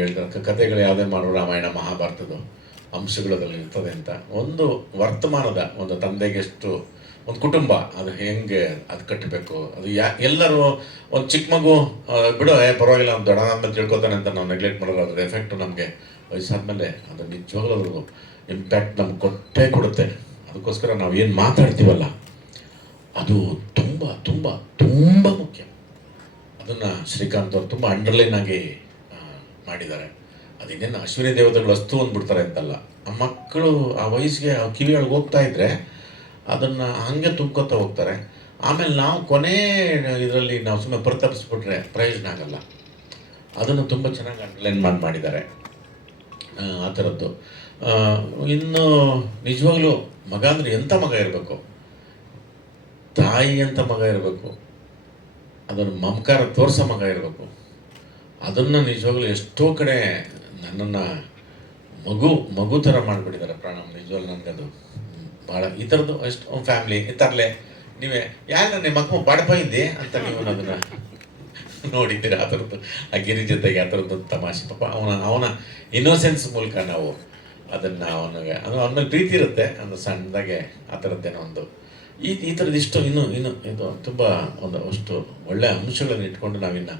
ಹೇಳ್ತಾರೆ ಕಥೆಗಳು ಯಾವುದೇ ಮಾಡೋ ರಾಮಾಯಣ ಮಹಾಭಾರತದ ಅಂಶಗಳು ಅದರಲ್ಲಿ ಇರ್ತದೆ ಅಂತ. ಒಂದು ವರ್ತಮಾನದ ಒಂದು ತಂದೆಗೆ ಎಷ್ಟು ಒಂದು ಕುಟುಂಬ ಅದು ಹೆಂಗೆ ಅದು ಕಟ್ಟಬೇಕು, ಅದು ಎಲ್ಲರೂ ಒಂದು ಚಿಕ್ಕ ಮಗು ಬಿಡೋ ಪರವಾಗಿಲ್ಲ ಒಂದು ದೊಡ್ಡನಾದ್ಮೇಲೆ ತಿಳ್ಕೊತಾನೆ ಅಂತ ನಾವು ನೆಗ್ಲೆಕ್ಟ್ ಮಾಡೋದು, ಅದ್ರ ಎಫೆಕ್ಟು ನಮಗೆ ವಯಸ್ಸಾದ್ಮೇಲೆ ಅದು ನಿಜವಾಗ್ಲೂ ಅದ್ರ ಇಂಪ್ಯಾಕ್ಟ್ ನಮ್ಗೆ ಕೊಟ್ಟೇ ಕೊಡುತ್ತೆ. ಅದಕ್ಕೋಸ್ಕರ ನಾವು ಏನು ಮಾತಾಡ್ತೀವಲ್ಲ ಅದು ತುಂಬ ತುಂಬ ತುಂಬ ಮುಖ್ಯ. ಅದನ್ನು ಶ್ರೀಕಾಂತ್ ಅವರು ತುಂಬ ಅಂಡರ್ಲೈನ್ ಆಗಿ ಮಾಡಿದ್ದಾರೆ. ಅದಿನ್ನೇನು ಅಶ್ವಿನಿ ದೇವತೆಗಳು ಅಸ್ತು ಅಂದ್ಬಿಡ್ತಾರೆ ಅಂತಲ್ಲ, ಆ ಮಕ್ಕಳು ಆ ವಯಸ್ಸಿಗೆ ಆ ಕಿವಿಯೊಳಗೆ ಹೋಗ್ತಾ ಇದ್ದರೆ ಅದನ್ನು ಹಾಗೆ ತುಂಬ್ಕೊತಾ ಹೋಗ್ತಾರೆ. ಆಮೇಲೆ ನಾವು ಕೊನೆ ಇದರಲ್ಲಿ ನಾವು ಸುಮ್ಮನೆ ಪ್ರತಾಪಿಸ್ಬಿಟ್ರೆ ಪ್ರಯೋಜನ ಆಗಲ್ಲ. ಅದನ್ನು ತುಂಬ ಚೆನ್ನಾಗಿ ಅಂಡರ್ಲೈನ್ ಮಾಡಿದ್ದಾರೆ ಆ ಥರದ್ದು. ಇನ್ನು ನಿಜವಾಗ್ಲೂ ಮಗ ಅಂದರೆ ಎಂಥ ಮಗ ಇರಬೇಕು, ತಾಯಿ ಅಂತ ಮಗ ಇರಬೇಕು, ಅದನ್ನು ಮಮಕಾರ ತೋರಿಸೋ ಮಗ ಇರಬೇಕು. ಅದನ್ನು ನಿಜವಾಗ್ಲೂ ಎಷ್ಟೋ ಕಡೆ ನನ್ನನ್ನು ಮಗು ಥರ ಮಾಡಿಬಿಟ್ಟಿದ್ದಾರೆ ಪ್ರಾಣಮ್. ನಿಜವಾಗ್ಲೂ ನನಗದು ಭಾಳ ಈ ಥರದ್ದು ಎಷ್ಟು ಫ್ಯಾಮ್ಲಿ ತರಲೆ ನೀವೇ ಯಾರು ನಿಮ್ಮ ಮಕ್ಕ ಬಡಪ ಇದ್ದೆ ಅಂತ ನೀವು ಅದನ್ನು ನೋಡಿದ್ದೀರ. ಆ ಥರದ್ದು ಆ ಗಿರಿ ಜೊತೆಗೆ ಆ ಥರದ್ದು ತಮಾಷೆ. ಪಾಪ ಅವನ ಇನ್ನೋಸೆನ್ಸ್ ಮೂಲಕ ನಾವು ಅದನ್ನು ಅವನಿಗೆ ಅವನ ಮೇಲೆ ಪ್ರೀತಿ ಇರುತ್ತೆ ಒಂದು ಸಣ್ಣದಾಗೆ. ಆ ಥರದ್ದೇನೋ ಒಂದು ಈ ಥರದ್ದು ಇಷ್ಟು ಇನ್ನು ಇದು ತುಂಬ ಅಷ್ಟು ಒಳ್ಳೆಯ ಅಂಶಗಳನ್ನು ಇಟ್ಕೊಂಡು ನಾವಿನ್ನು